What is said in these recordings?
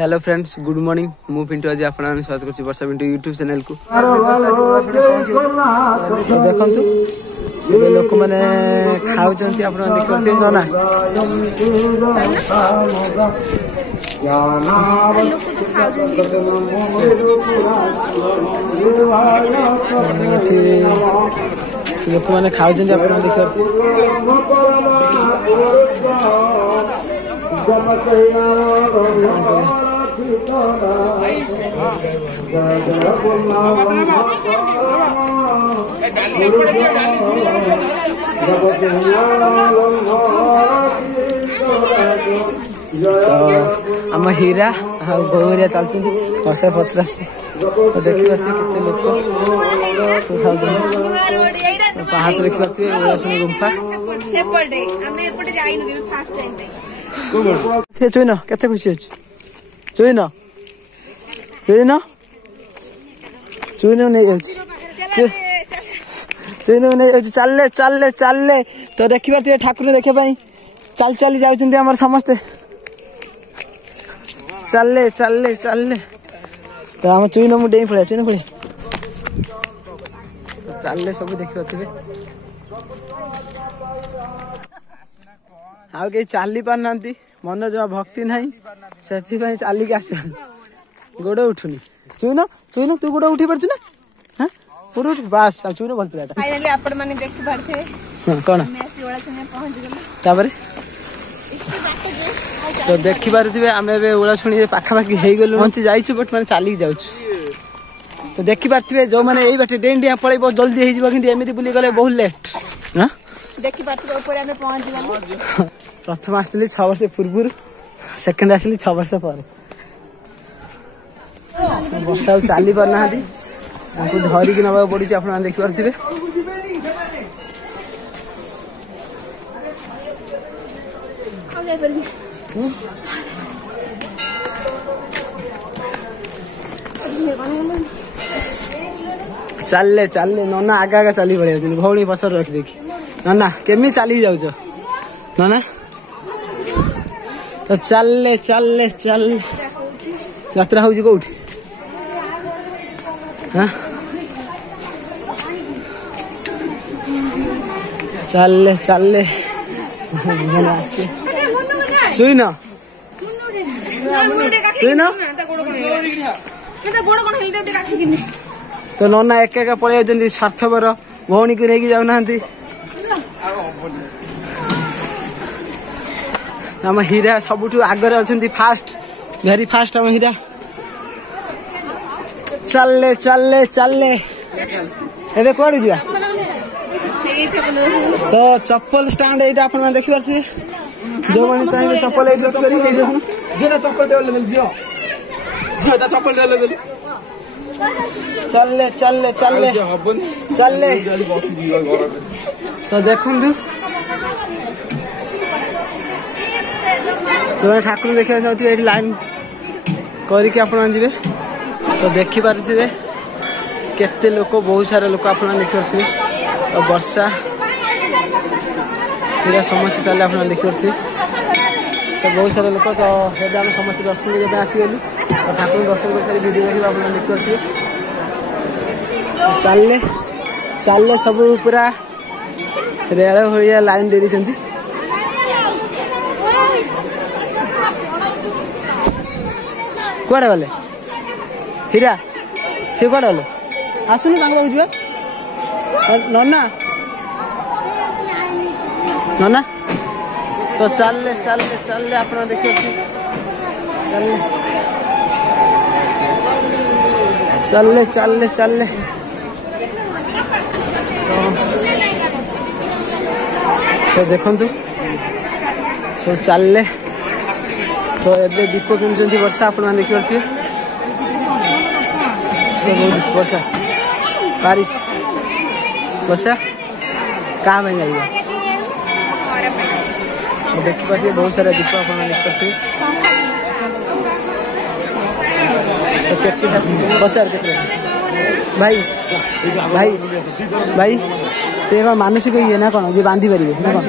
Hello friends, good morning. मु पिंटू आज आप स्वागत कर वर्षा पिंटू यूट्यूब चैनल को। तो देखंतु लोक मैंने खाऊ आप देखते ना लोक मैंने खाऊ देखते आम हीरा गौरिया चलती वर्षा पचरा तो देखी पारे केते लोक पहाड़ देखी पारे गुंफा चुईन केते खुशी अच्छे चुईन चुईन चुईन नहीं चुईन नहीं चलले चलले चलले तो देखी पारे ठाकुर देखा चल चली जाऊँ समस्ते चलले चलले चलले तो आम चुईन मुझे डेई पड़े चुईन पड़े चलले सब देखी पारे आउ कहीं चली पारना मन जमा भक्ति ना से चलिक आस गोड़ उठुनी चुईन चुईन तू गोड़ उठी पार्छ ना हाँ गोड़ उठ बास चुईन भल पिलाटा कौन तो देखी पारे आम ओला शुणी पाखापाखि हो गलु पहुंची जाइछु बट मैंने चलिक जाऊँ तो देखी पारे जो मैंने यही बाटे डें डिया पड़े बहुत जल्दी होमती बुली गले बहुत लेट हाँ देखी पारे प्रथम आसली 6 वर्ष पूर्व सेकेंड आसली 6 वर्ष पर वर्षा चली पारना धरिक नवा पड़ी आप देखिपे चलले चलले नना आगा आगा चली पड़े भौणी पसर रख देखी नना केमी चली जाऊच नना तो चलले चलले चल यात्रा हूँ कौटी हाँ चलले चलले चुईन चुईन तो नना एक एक पड़े स्वार्थपर भौणी को लेकिन जाऊना आम हीरा सबुठ आगे अच्छा फास्ट वेरी फास्ट आम हीरा चलले चलले चलले एबे कौन जा तो चप्पल स्टैंड यहाँ आप देखिपे जो मैंने चाहिए चप्पल चप्पल चलले चलले चलले चलले तो देखु तो ठाकुर देखा चाहते ये लाइन करके जी तो देखिपे केते लोक बहुत सारा लोक आप देखिपे तो वर्षा हीरा समस्त चले आप देखिपे तो बहुत सारा लोक तो ये आम समस्त दर्शन करने आसीगलु तो ठाकुर दर्शन कर सारी वीडियो देखिए आप देखिपे चलले चलले सब पूरा रेल भाया लाइन दे दी कौड़े गले हीरा सी कौड़े गले आसुन नना नना तो चलले चलले चलले आप देखिए चलले चलले चलले तो देखु सब चलले तो एबे दीप किनुंट वर्षा आप देखिपे वर्षा बारिश वर्षा क्या जाइए देखिपे बहुत सारा दीप आप देखिपे पचार के भाई भाई भाई ये मानसिक ये ना कौन जी बांधी पारे ना कौन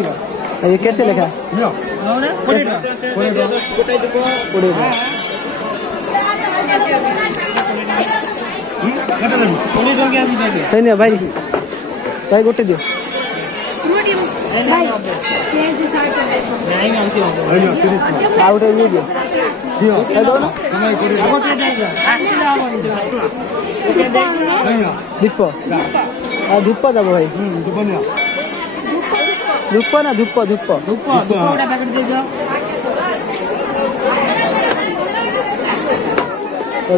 ये केते लेखा नहीं भाई भाई गोटे दियो ଆଉ ଗୋଟେ ଇଏ ଦିଅ ଦୀପ ଆଉ ଧୂପ ଦବ ଭାଇ ଧୂପ ନା ଧୂପ ଧୂପ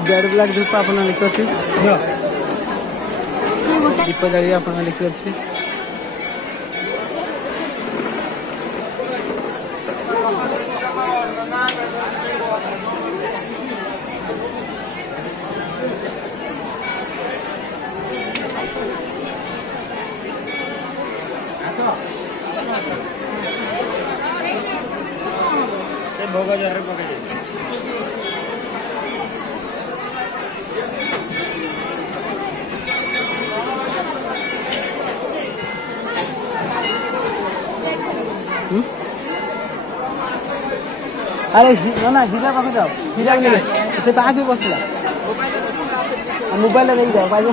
ଦେଢ଼ ବ୍ଲାକ୍ ଧୂପ ଆପଣ ଲିଖିପାରୁଥିବେ ଦୀପ ଜାଳି ଆପଣ ଲିଖିପାରୁଥିବେ भोग जार पकड़ अरे ना हीरा पाखे जाओ हीरा से पाँच भी बसला मोबाइल नहीं जाओ पाँच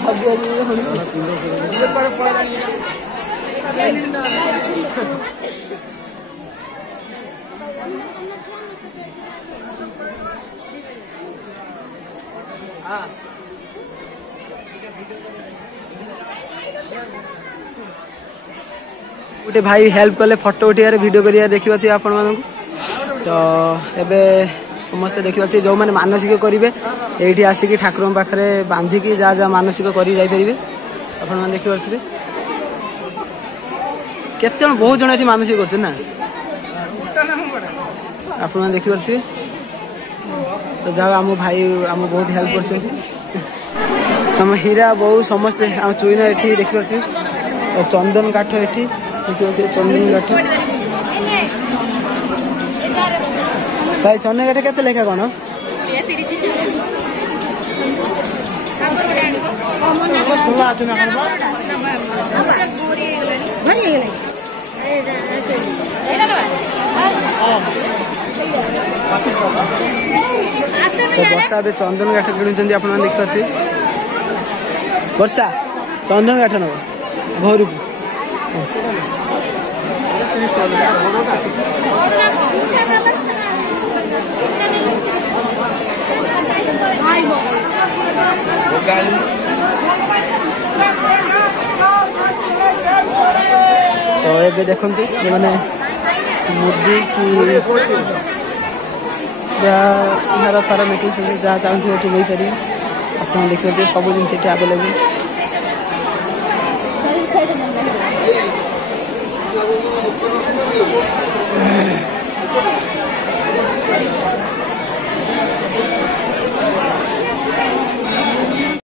गोटे भाई हेल्प कले फोटो उठार वीडियो करिया देखिबा आपण मानकु तो एबे समस्त देखिबा जो माने मानसिक करिवे एठी आसिकी ठाकुर पाखरे बांधिकी जा जा मानसिक करी जाई परिबे आपण मान देखि परथिबे केते बहुत जण एठी मानसिक करछ ना आपण मान देखि परथिबे तो जा हम भाई हम बहुत हेल्प करछन हम हीरा बहु समस्त हम चुईना एठी देखि परथिबे तो चंदन काठ एठी देखि परथिबे चंदन काठ भाई चंदन काठ केते लेखा कोन वर्षा ए चंदन काठ किणुଛନ୍ତି ଆପଣ ମାନେ ଦେଖିପାରୁଥିବେ वर्षा चंदन काठ नब घर तो ये देखते जो मैंने मुर्गी की जहाँ सारा मेकिंग जहाँ चाहते नहीं पारे आप देखते सब जिन आवेलेबल